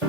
Could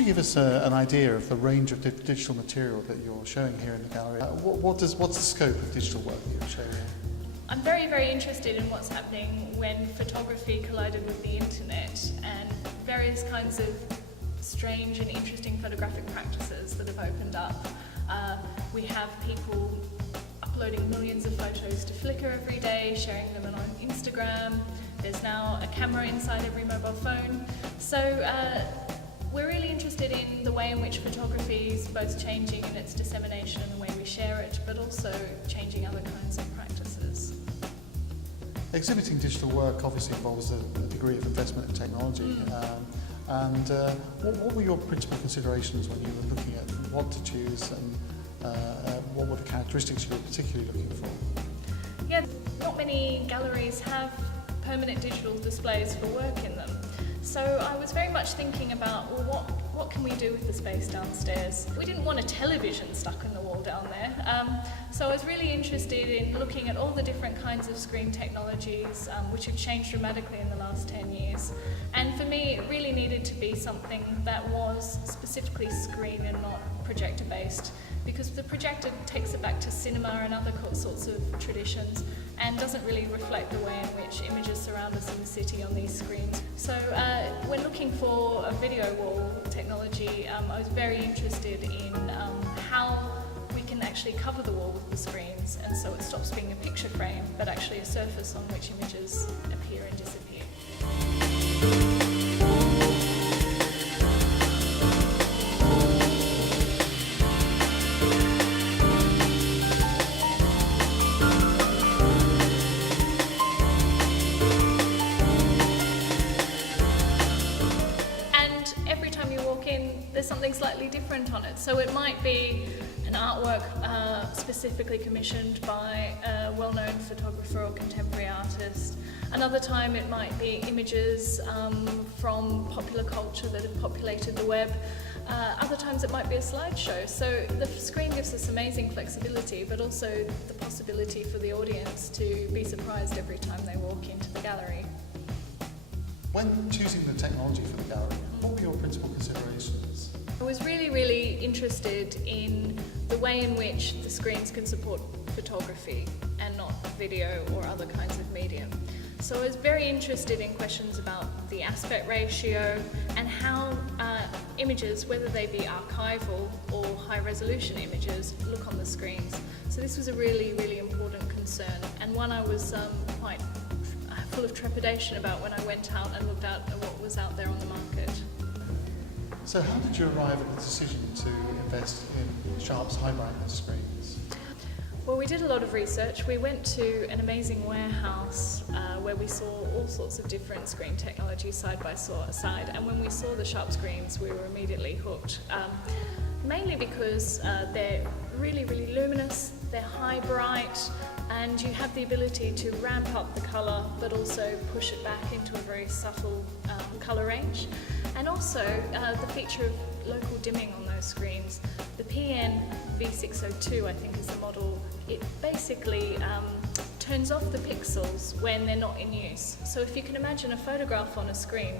you give us an idea of the range of digital material that you're showing here in the gallery? What's the scope of digital work that you're showing here? I'm very, very interested in what's happening when photography collided with the internet and various kinds of strange and interesting photographic practices that have opened up. We have people uploading millions of photos to Flickr every day, sharing them on Instagram. There's now a camera inside every mobile phone. So we're really interested in the way in which photography is both changing in its dissemination and the way we share it, but also changing other kinds of practices. Exhibiting digital work obviously involves a degree of investment in technology. What were your principal considerations when you were looking at what to choose, and what were the characteristics you were particularly looking for? Yeah, not many galleries have permanent digital displays for work in them. So I was very much thinking about, well, what can we do with the space downstairs? We didn't want a television stuck in the wall down there. So I was really interested in looking at all the different kinds of screen technologies which have changed dramatically in the last 10 years. And for me, it really needed to be something that was specifically screen and not projector based, because the projector takes it back to cinema and other sorts of traditions and doesn't really reflect the way in which images surround us in the city on these screens. So when looking for a video wall technology, I was very interested in how we can actually cover the wall with the screens, and so it stops being a picture frame but actually a surface on which images appear and disappear. There's something slightly different on it. So it might be an artwork specifically commissioned by a well-known photographer or contemporary artist. Another time it might be images from popular culture that have populated the web. Other times it might be a slideshow. So the screen gives us amazing flexibility, but also the possibility for the audience to be surprised every time they walk into the gallery. When choosing the technology for the gallery, what were your principal considerations? I was really interested in the way in which the screens can support photography and not video or other kinds of medium. So I was very interested in questions about the aspect ratio and how images, whether they be archival or high resolution images, look on the screens. So this was a really important concern, and one I was quite full of trepidation about when I went out and looked at what was out there on the market. So how did you arrive at the decision to invest in Sharp's high brightness screens? Well, we did a lot of research. We went to an amazing warehouse where we saw all sorts of different screen technologies side by side, and when we saw the Sharp screens we were immediately hooked. Mainly because they're really luminous, they're high bright, and you have the ability to ramp up the colour but also push it back into a very subtle colour range. And also the feature of local dimming on those screens. The PN V602, I think, is the model. It basically turns off the pixels when they're not in use. So if you can imagine a photograph on a screen,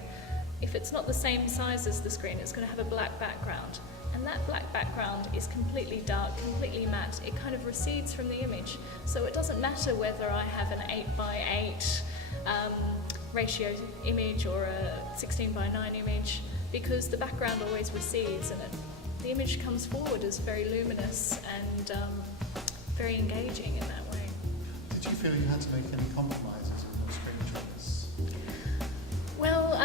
if it's not the same size as the screen, it's going to have a black background. And that black background is completely dark, completely matte. It kind of recedes from the image. So it doesn't matter whether I have an 8x8 ratio image or a 16:9 image, because the background always recedes and the image comes forward as very luminous and very engaging in that way. Did you feel you had to make any compromises in your screen choice? Well,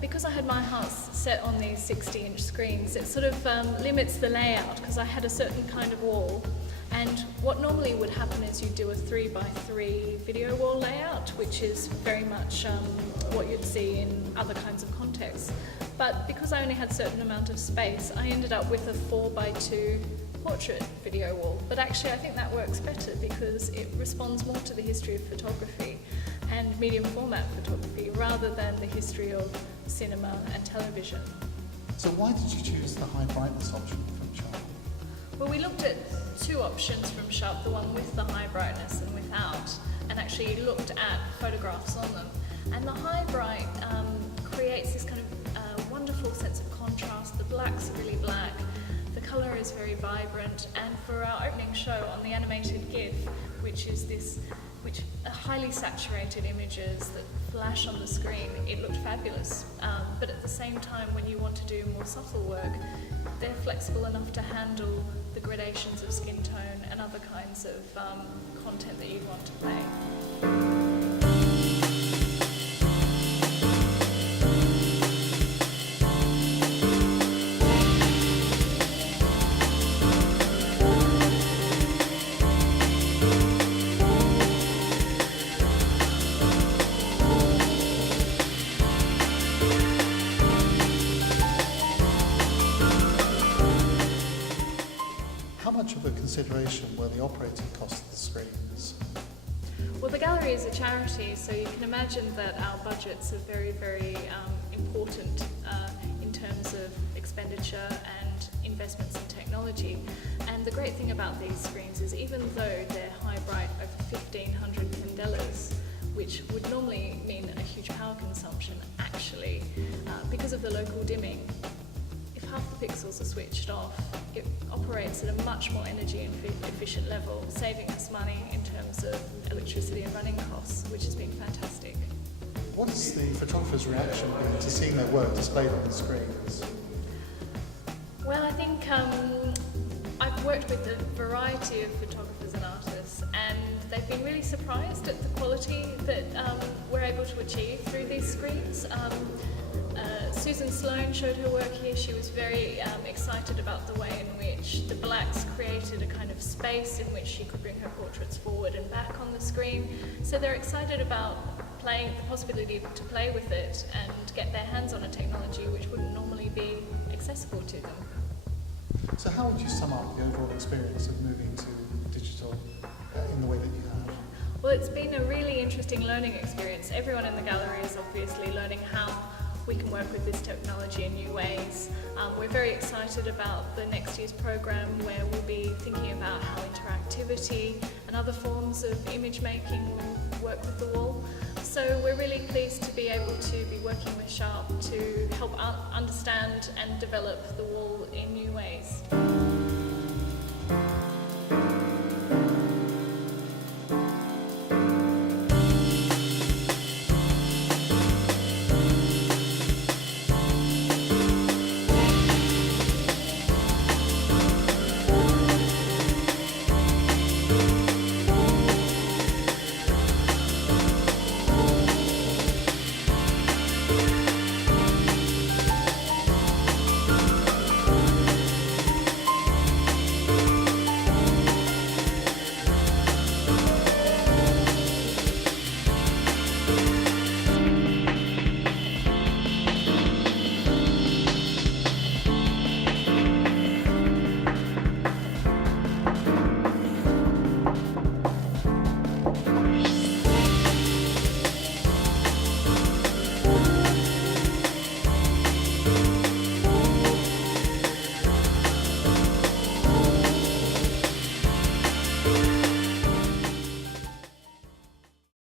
because I had my heart set on these 60-inch screens, it sort of limits the layout, because I had a certain kind of wall And what normally would happen is you do a 3x3 video wall layout, which is very much what you'd see in other kinds of contexts. But because I only had a certain amount of space, I ended up with a 4x2 portrait video wall. But actually I think that works better because it responds more to the history of photography and medium format photography rather than the history of cinema and television. So why did you choose the high brightness option from Sharp? Well, we looked at two options from Sharp, the one with the high brightness and without, and actually looked at photographs on them. And the high bright creates this kind of wonderful sense of contrast. The blacks are really black, the colour is very vibrant, and for our opening show on the animated GIF, which are highly saturated images that flash on the screen, it looked fabulous. But at the same time, when you want to do more subtle work, they're flexible enough to handle the gradations of skin tone and other kinds of content that you want to play. How much of a consideration were the operating costs of the screens? Well, the gallery is a charity, so you can imagine that our budgets are very, very important in terms of expenditure and investments in technology. And the great thing about these screens is even though they're high bright over 1500 candelas, which would normally mean a huge power consumption, actually, because of the local dimming, if half the pixels are switched off, it operates at a much more energy and efficient level, saving us money in terms of electricity and running costs, which has been fantastic. What has the photographer's reaction been to seeing their work displayed on the screens? Well, I think I've worked with a variety of photographers and artists, and they've been really surprised at the quality that we're able to achieve through these screens. Susan Sloan showed her work here. She was very excited about the way in which the blacks created a kind of space in which she could bring her portraits forward and back on the screen. So they're excited about the possibility to play with it and get their hands on a technology which wouldn't normally be accessible to them. So how would you sum up the overall experience of moving to digital in the way that you have? Well, it's been a really interesting learning experience. Everyone in the gallery is obviously learning how we can work with this technology in new ways. We're very excited about the next year's program where we'll be thinking about how interactivity and other forms of image making will work with the wall. So we're really pleased to be able to be working with Sharp to help understand and develop the wall in new ways.